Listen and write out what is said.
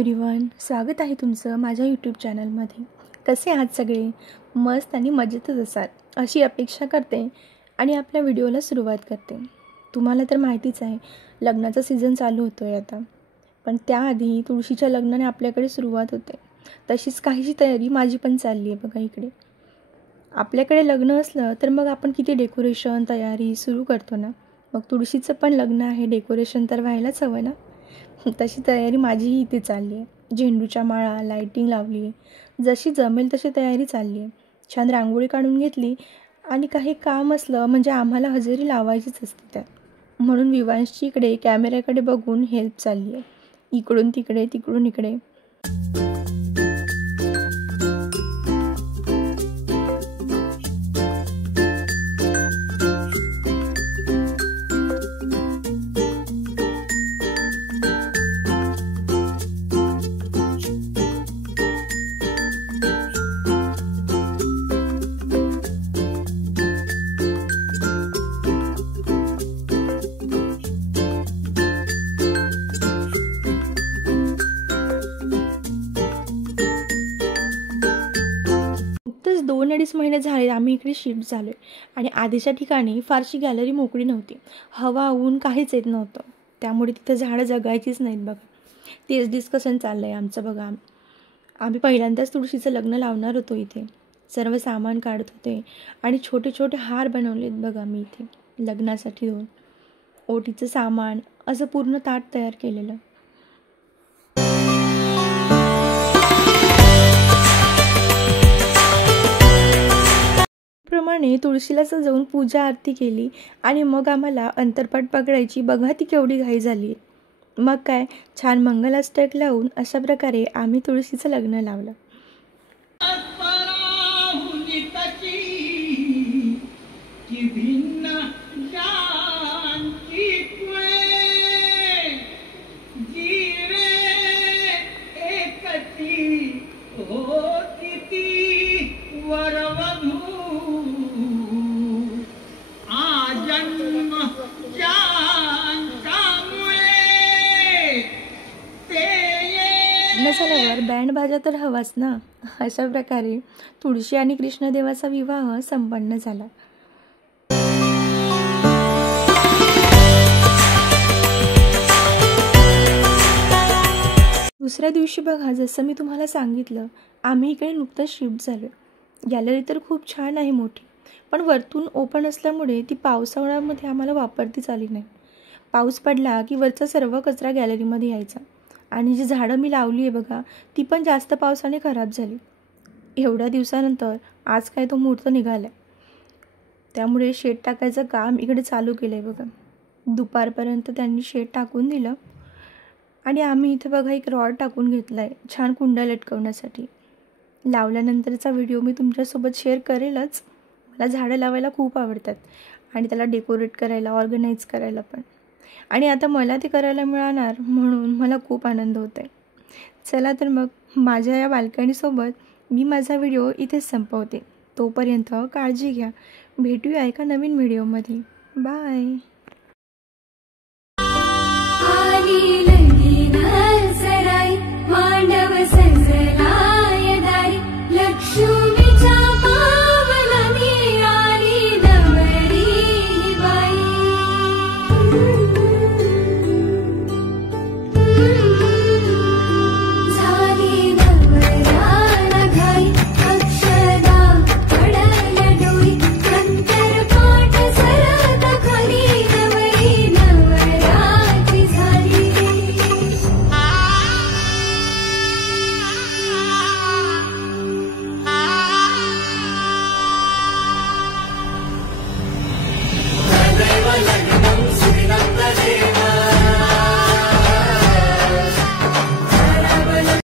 Everyone, स्वागत आहे तुमचं माझ्या यूट्यूब चॅनलमध्ये। कसे आहात सगळे? मस्त आणि मजेतच असाल अशी अपेक्षा करते आणि आपल्या व्हिडिओला सुरुवात करते। तुम्हाला तर माहितीच आहे, लग्नाचा सीझन चालू होतोय आता, पण त्याआधी तुळशीच्या लग्नाने आपल्याकडे सुरुवात होते। तशीच काहीशी तयारी माझी पण चालली आहे बघा इकडे। आपल्याकडे लग्न असलं तर मग आपण किती डेकोरेशन तयारी सुरू करतो ना। मग तुळशीचं पण लग्न आहे, डेकोरेशन तर व्हायलाच हवं ना। तशी तयारी माझीही इथे चालली आहे। झेंडूच्या माळा, लाइटिंग लावली आहे, जशी जमेल तशी तयारी चालली आहे। छान रांगोळी काढून घेतली आणि काही काम असलं म्हणजे आम्हाला हजेरी लावायचीच असते त्यात, म्हणून विवांशची इकडे कॅमेऱ्याकडे बघून हेल्प चालली आहे, इकडून तिकडे तिकडून इकडे। नुकतंच 2-2.5 महिने झाले आम्ही इकडे शिफ्ट झालो आणि आधीच्या ठिकाणी फारशी गॅलरी मोकळी नव्हती, हवा ऊन काहीच येत नव्हतं, त्यामुळे तिथं झाडं जगायचीच नाहीत बघा। तेच डिस्कशन चाललं आहे आमचं बघा। आम्ही पहिल्यांदाच तुळशीचं लग्न लावणार होतो इथे, सर्व सामान काढत होते आणि छोटे छोटे हार बनवलेत बघा मी इथे लग्नासाठी। 2 ओटीचं सामान असं पूर्ण ताट तयार केलेलं। प्रमाणे तुळशीला सजवून पूजा आरती केली आणि मग आम्हाला अंतरपाट पकडायची बघा ती केवढी घाई झाली। मग काय छान मंगलाष्टक लावून अशा प्रकारे आम्ही तुळशीचं लग्न लावलं। लग्न झाल्यावर बँड बाजा तर हवाच ना। अशा प्रकारे तुळशी आणि कृष्णदेवाचा विवाह संपन्न झाला। दुसऱ्या दिवशी बघा, जसं मी तुम्हाला सांगितलं, आम्ही इकडे नुकतंच शिफ्ट झालो। गॅलरी तर खूप छान आहे मोठी, पण वरतून ओपन असल्यामुळे ती पावसाळ्यामध्ये आम्हाला वापरतीच आली नाही। पाऊस पडला की वरचा सर्व कचरा गॅलरीमध्ये यायचा आणि जी झाडं मी लावली आहे बघा, ती पण जास्त पावसाने खराब झाली। एवढ्या दिवसानंतर आज काय तो मुहूर्त निघाला, त्यामुळे शेड टाकायचं काम इकडे चालू केलं आहे बघा। दुपारपर्यंत त्यांनी शेड टाकून दिलं आणि आम्ही इथे बघा एक रॉड टाकून घेतला आहे छान कुंड्या लटकवण्यासाठी। लावल्यानंतरचा व्हिडिओ मी तुमच्यासोबत शेअर करेलच। मला झाडं लावायला खूप आवडतात आणि त्याला डेकोरेट करायला, ऑर्गनाईज करायला पण, आणि आता मला ते करायला मिळणार म्हणून मला खूप आनंद होत आहे। चला तर मग माझ्या या बाल्कनीसोबत मी माझा व्हिडिओ इथेच संपवते। तोपर्यंत काळजी घ्या, भेटूया एका नवीन व्हिडिओमध्ये। बाय।